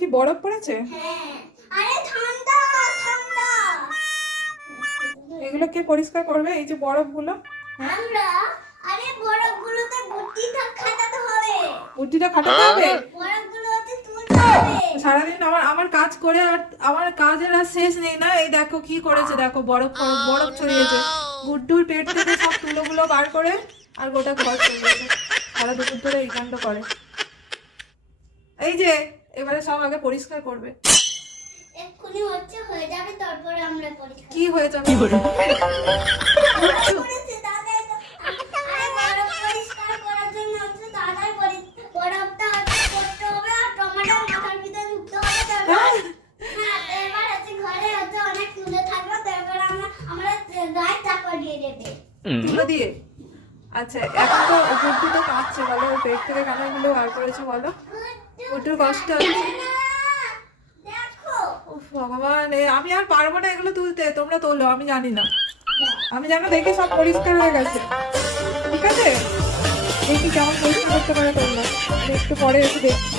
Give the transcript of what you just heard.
কি বরফ পড়েছে? এগুলো কে পরিষ্কার করবে এই যে বরফগুলো? বুদ্ধিটা খাটাতে হবে। সারাদিন আমার কাজ করে আর আমার কাজের আর শেষ নেই না। এই দেখো কি করেছে, দেখো বরফ বরফ ছড়িয়েছে। গুড্ডুর পেট থেকে সব তুলোগুলো বার করে আর গোটা ঘর ছড়িয়েছে। সারা দুপুর ধরে এই কাণ্ড করে। এই যে এবারে সব আগে পরিষ্কার করবে। এক্ষুনি হচ্ছে, হয়ে যাবে, তারপরে আমরা পরিষ্কার। কি হয়ে যাবে? পরিষ্কার করার জন্য হচ্ছে দাদার বরফটা করতে হবে আর টমেটো মাথার ভিতরে ঢুকতে হবে। এবার হচ্ছে ঘরে হচ্ছে অনেক তুলে থাকবে, তারপর আমরা গায়ে চাপা দিয়ে দেবে। তুলো দিয়ে? আচ্ছা, এখন তো গুড্ডু তো কাঁদছে, বলো ওর পেট থেকে কেন এগুলো বার করেছে বলো? গুড্ডুর কষ্ট হচ্ছে। উফ ভগবান, আমি আর পারবো না এগুলো তুলতে, তোমরা তোলো, আমি জানি না। আমি যেন দেখি সব পরিষ্কার হয়ে গেছে। ঠিক আছে, দেখি কেমন পরিষ্কার করতে পারে তোমরা। একটু পরে এসে দেখছি।